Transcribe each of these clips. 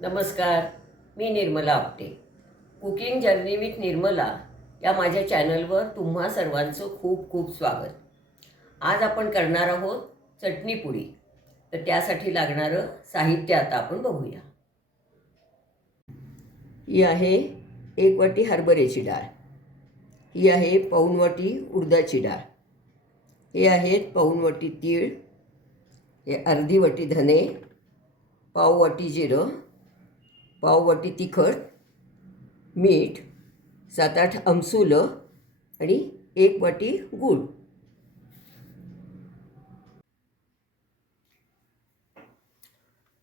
नमस्कार मी Nirmala Apte. Cooking journey with Nirmala या माझ्या चॅनलवर तुम्हा सर्वांचं खूप खूप स्वागत. आज आपण करणार आहोत चटणी पुडी. तर त्यासाठी लागणारं साहित्य आता आपण बघूया. ही आहे एक वाटी हरभऱ्याची डाळ. ही आहे पाऊण वाटी उडदाची डाळ. हे आहेत पाऊण वाटी तीळ. हे अर्धी वाटी धने. पाव वाटी जिरं. पाव वाटी तिखट मीठ सात आठ आमसुलं आणि एक वाटी गूळ.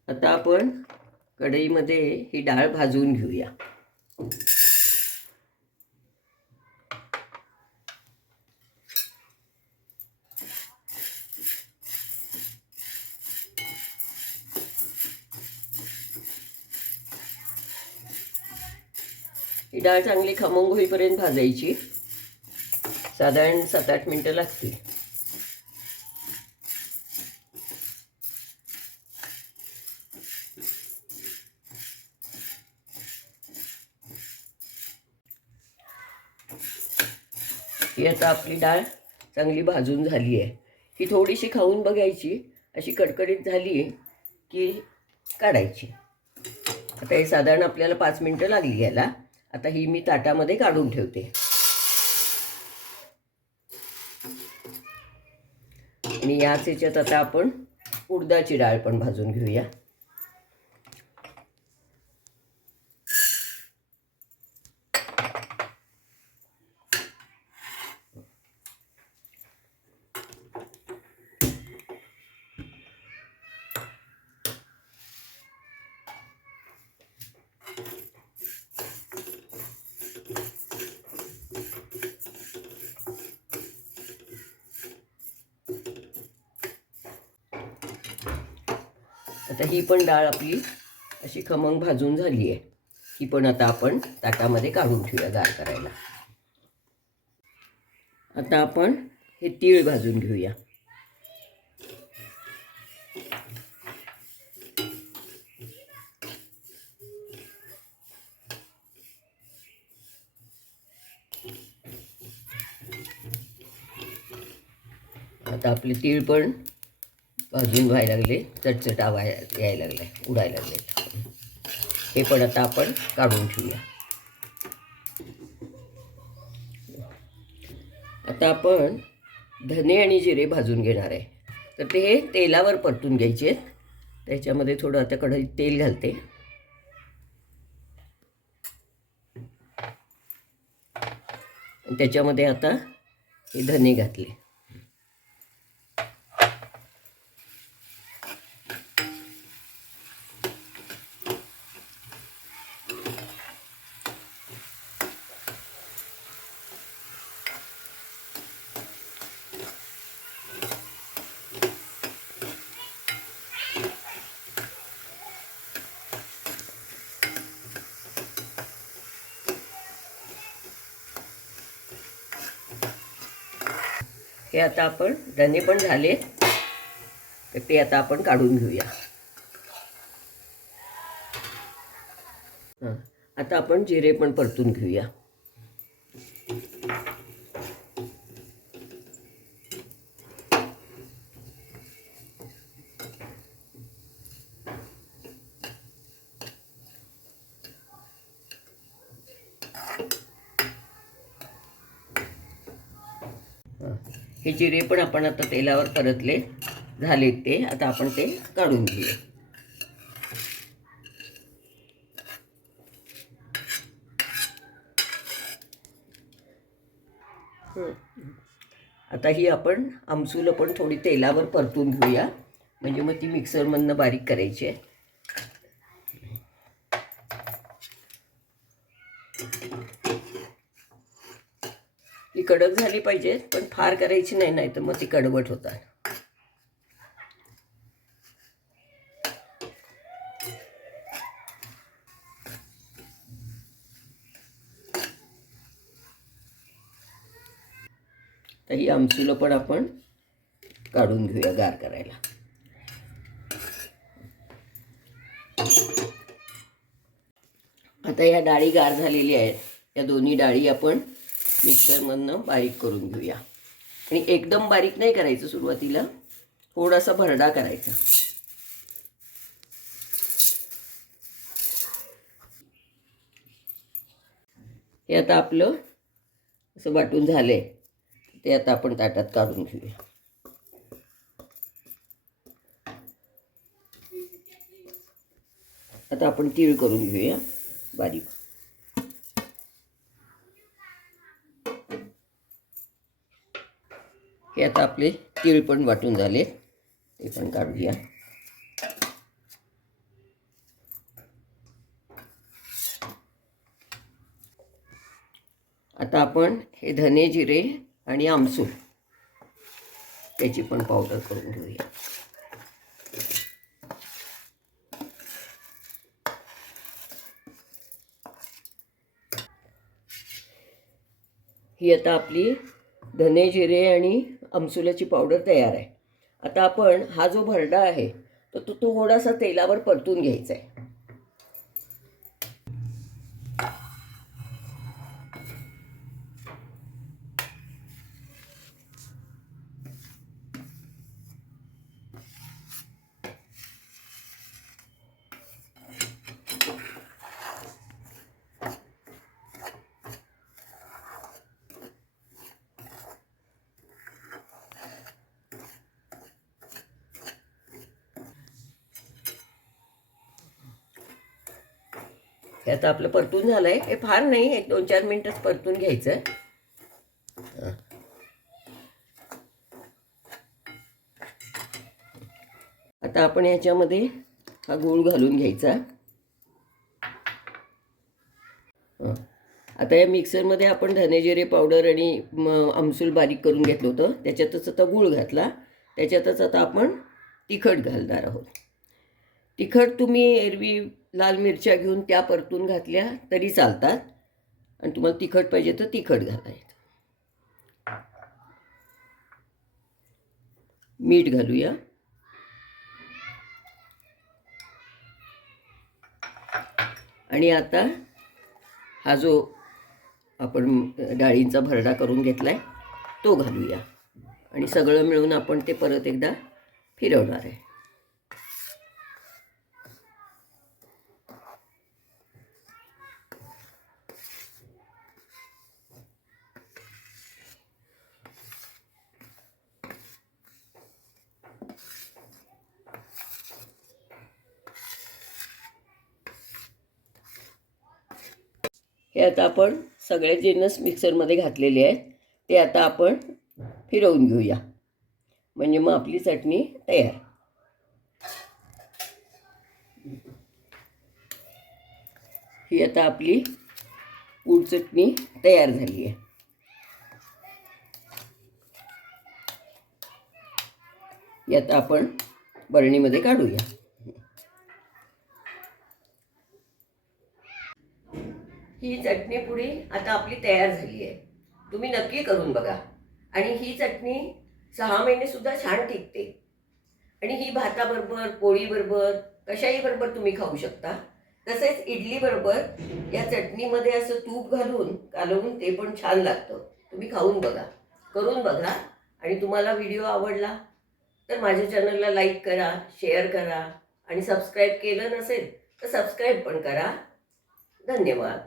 आता आपण कढईमध्ये ही डाळ भाजून घेऊया. ही डाळ चांगली खमंग होईपर्यंत भाजायची. साधारण सात आठ मिनटं लागतील. ही आता आपली डाळ चांगली भाजून झाली आहे ही थोडीशी खाऊन बघायची. अशी कडकडीत झाली की काढायची. आता हे साधारण आपल्याला पाच मिनटं लागली याला. आता ही मी ताटामध्ये काढून ठेवते. आणि याच याच्यात आता आपण उडदाची डाळ पण भाजून घेऊया. आता ही पण डाळ आपली अशी खमंग भाजून झाली आहे. ही पण आता आपण ताटामध्ये काढून ठेवूया गार करायला. आता आपण हे तीळ भाजून घेऊया. आता आपले तीळ पण भाजून व्हायला लागले चटचटा व्हाय यायला लागले उडायला लागले हे पण आता आपण काढून ठेवूया. आता आपण धने आणि जिरे भाजून घेणार आहे. तर ते हे तेलावर परतून घ्यायचे त्याच्यामध्ये थोडं आता कढईत तेल घालते. आणि त्याच्यामध्ये आता हे धने घातले. हे आता आपण धने पण झाले. तर ते आता आपण काढून घेऊया. हां आता आपण जिरे पण परतून घेऊया. हे जिरे पण आपण आता तेलावर परतले झालेत ते. आता आपण ते काढून घेऊया. आता ही आपण आमसूल पण थोडी तेलावर परतून घेऊया. म्हणजे मग ती मिक्सरमधनं बारीक करायची आहे. ती कडक झाली पाहिजे पण फार करायची नाही नाही तर मग ती कडवट होतात. तर ही आमसूलं पण आपण काढून घेऊया गार करायला. आता ह्या डाळी गार झालेली आहेत. या दोन्ही डाळी आपण मिक्सरमधनं बारीक करून घेऊया. आणि एकदम बारीक नाही करायचं सुरुवातीला थोडासा भरडा करायचा. हे आता आपलं असं वाटून झालंय. ते आता आपण ताटात काढून घेऊया. आता आपण तीळ करून घेऊया बारीक. हे आता आपले तीळ पण वाटून झाले. ते पण काढूया. आता आपण हे धने जिरे आणि आमसूल त्याची पण पावडर करून घेऊया. ही आता आपली धने जिरे आणि आमसुलाची पावडर तयार आहे. आता आपण हा जो भरडा आहे तर तो तो थोडासा तेलावर परतून घ्यायचा आहे. हे आता आपलं परतून झालं आहे हे फार नाही एक दोन चार मिनटंच परतून घ्यायचं आहे आता आपण याच्यामध्ये हा गूळ घालून घ्यायचा. आता या मिक्सरमध्ये आपण धनेजिरे पावडर आणि आमसूल बारीक करून घेतलं होतं. त्याच्यातच आता गूळ घातला. त्याच्यातच आता आपण तिखट घालणार आहोत. तिखट तुम्ही एरवी लाल मिरच्या घेऊन त्या परतून घातल्या तरी चालतात. आणि तुम्हाला तिखट पाहिजे तर तिखट घालायचं मीठ घालूया. आणि आता हा जो आपण डाळींचा भरडा करून घेतला आहे तो घालूया. आणि सगळं मिळून आपण ते परत एकदा फिरवणार आहे. हे आता आपण सगळे जिन्नस मिक्सरमध्ये घातलेले आहेत ते आता आपण फिरवून घेऊया. म्हणजे मग आपली चटणी तयार. ही आता आपली पूड चटणी तयार झाली आहे. ही आता आपण बरणीमध्ये काढूया. ही चटणी पुडी आता आपली तयार झाली आहे. तुम्ही नक्की करून बघा. आणि ही चटणी सहा महिनेसुद्धा छान टिकते. आणि ही भाताबरोबर पोळीबरोबर कशाही बरोबर तुम्ही खाऊ शकता. तसेच इडलीबरोबर या चटणीमध्ये असं तूप घालून कालवून ते पण छान लागतं. तुम्ही खाऊन बघा. करून बघा. आणि तुम्हाला व्हिडिओ आवडला तर माझ्या चॅनलला लाईक करा शेअर करा. आणि सबस्क्राईब केलं नसेल तर सबस्क्राईब पण करा. धन्यवाद.